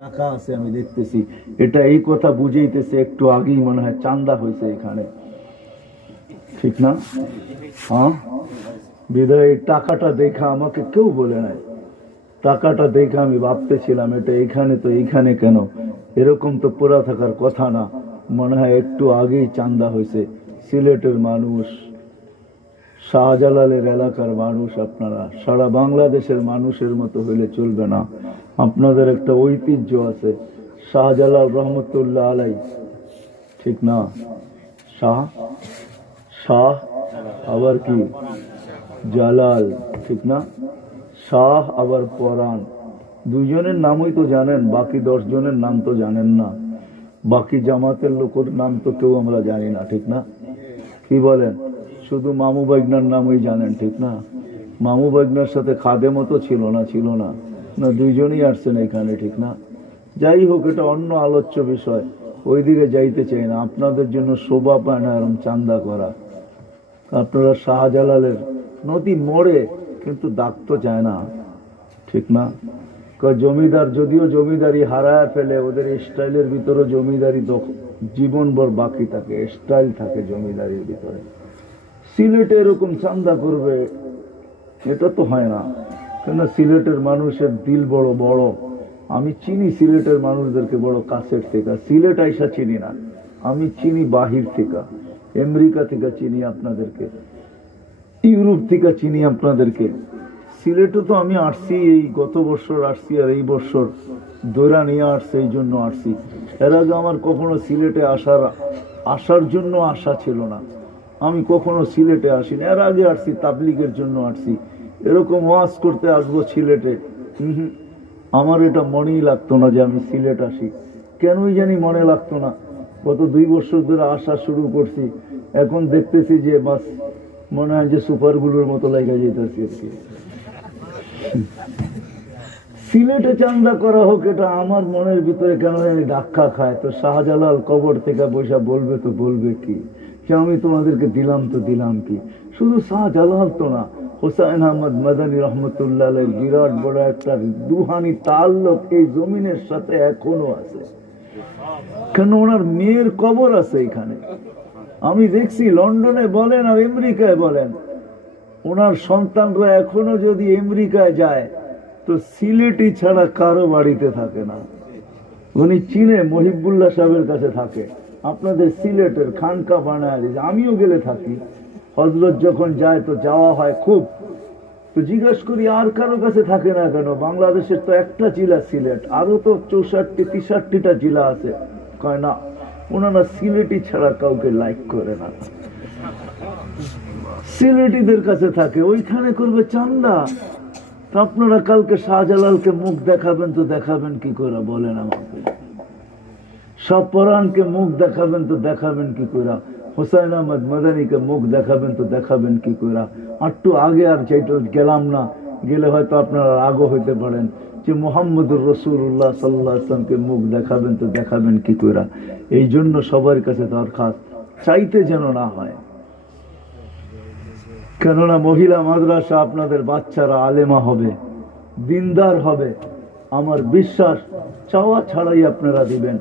টাকা আছে আমি দেখতেছি, এটা এই কথা বুঝাইতেছে একটু আগেই মনে হয় চান্দা হয়েছে এখানে, ঠিক না? হ্যাঁ, বিদায় টাকাটা দেখা আমাকে কেউ বলে নাই, টাকাটা দেখে আমি ভাবতেছিলাম এটা এখানে, তো এইখানে কেন, এরকম তো পড়া থাকার কথা না, মনে হয় একটু আগেই চান্দা হয়েছে। সিলেটের মানুষ, শাহজালালের এলাকার মানুষ, আপনারা সারা বাংলাদেশের মানুষের মতো হইলে চলবে না। আপনাদের একটা ঐতিহ্য আছে, শাহজালাল রহমতুল্লাহ আলাই, ঠিক না? শাহ শাহ আবার কি জালাল, ঠিক না? শাহ আবার পরাণ, দুইজনের নামই তো জানেন, বাকি 10 জনের নাম তো জানেন না, বাকি জামাতের লোকের নাম তো কেউ আমরা জানি না, ঠিক না? কি বলেন? শুধু মামু বাইগনার নামই জানেন, ঠিক না? মামু বাইগনার সাথে খাদেমও তো ছিল না, ছিল না? না, দুইজনই আসছেন এখানে, ঠিক না? যাই হোক, এটা অন্য আলোচ্য বিষয়, ওইদিকে যাইতে চাই না। আপনাদের জন্য শোভা পায় না এরকম চান্দা করা। আপনারা শাহজালালের নদী মরে, কিন্তু দাগ তো চায় না, ঠিক না? জমিদার যদিও জমিদারি হারায় ফেলে, ওদের স্টাইলের ভিতরে জমিদারি জীবনভর বাকি থাকে, স্টাইল থাকে জমিদারির ভিতরে। সিলেটে এরকম চান্দা করবে, এটা তো হয় না। কেন? সিলেটের মানুষের দিল বড় বড়। আমি চিনি সিলেটের মানুষদেরকে বড় কাছের থেকে। সিলেট আইসা চিনি না, আমি চিনি বাহির থেকে, আমেরিকা থেকে চিনি আপনাদেরকে, ইউরোপ থেকে চিনি আপনাদেরকে। সিলেটে তো আমি আসছি, এই গত বছর আসছি, আর এই বছর দৈরা নিয়ে আসছে, এই জন্য আসছি। এর আগে আমার কখনো সিলেটে আসার জন্য আশা ছিল না, আমি কখনো সিলেটে আসিনি। এর আগে আসছি তাবলিগের জন্য আসছি, এরকম ওয়াজ করতে আসবো সিলেটে, আমার এটা মনেই লাগতো না যে আমি সিলেট আসি। কেনই জানি মনে লাগতো না। গত 2 বছর ধরে আসা শুরু করছি, এখন দেখতেছি যে বাস মনে হয় যে সুপারগুলোর মতো লাগা যেতেছি আর কি। সিলেটে চান্দা করা হোক, এটা আমার মনের ভিতরে কেন জানি ধাক্কা খায়। তো শাহজালাল কবর থেকে বৈশা বলবে, তো বলবে কি যে আমি তোমাদেরকে দিলাম, তো দিলাম কি? শুধু শাহজালাল তো না, হুসাইন আহমদ মাদানী রহমতুল্লাহ আলাইহির বিরাট বড় একটা রুহানি তাল্লুক এই জমিনের সাথে এখনো আছে। কেন? ওনার মেয়ের কবর আছে এখানে, আমি দেখছি লন্ডনে বলেন আর আমেরিকায় বলেন, ওনার সন্তানরা এখনো যদি আমেরিকায় যায় তো সিলেটি ছাড়া কারো বাড়িতে থাকে না। উনি চীনে মহিবুল্লাহ সাহেবের কাছে থাকে, আপনাদের সিলেটের খানকা বানায় দিয়েছে। আমিও গেলে থাকি, হজরত যখন যায় তো যাওয়া হয় খুব। তো জিজ্ঞেস করি আর কারো কাছে থাকে না কেন? বাংলাদেশের তো একটা জেলা সিলেট, আরো তো 64-63টা জেলা আছে। কয় না, ওনারা সিলেটি ছাড়া কাউকে লাইক করে না, সিলেটিদের কাছে থাকে, ওইখানে করবে চান্দা। তো আপনারা কালকে শাহজালালকে মুখ দেখাবেন, তো দেখাবেন কি করে বলেন আমাকে? সব পরাণকে মুখ দেখাবেন, তো দেখাবেন কি করে? হুসাইন আহমদ মাদানীকে মুখ দেখাবেন, তো দেখাবেন কি করে? একটু আগে আর চাইতে গেলাম না, গেলে হয়তো আপনারা রাগও হইতে পারেন যে মুহাম্মদুর রাসূলুল্লাহ সাল্লাল্লাহু আলাইহি ওয়াসাল্লামকে মুখ দেখাবেন, তো দেখাবেন কি করে? এই জন্য সবার কাছে দরখাস্ত, চাইতে যেন না হয়। কেননা মহিলা মাদ্রাসা, আপনাদের বাচ্চারা আলেমা হবে, দিনদার হবে, আমার বিশ্বাস চাওয়া ছাড়াই আপনারা দিবেন।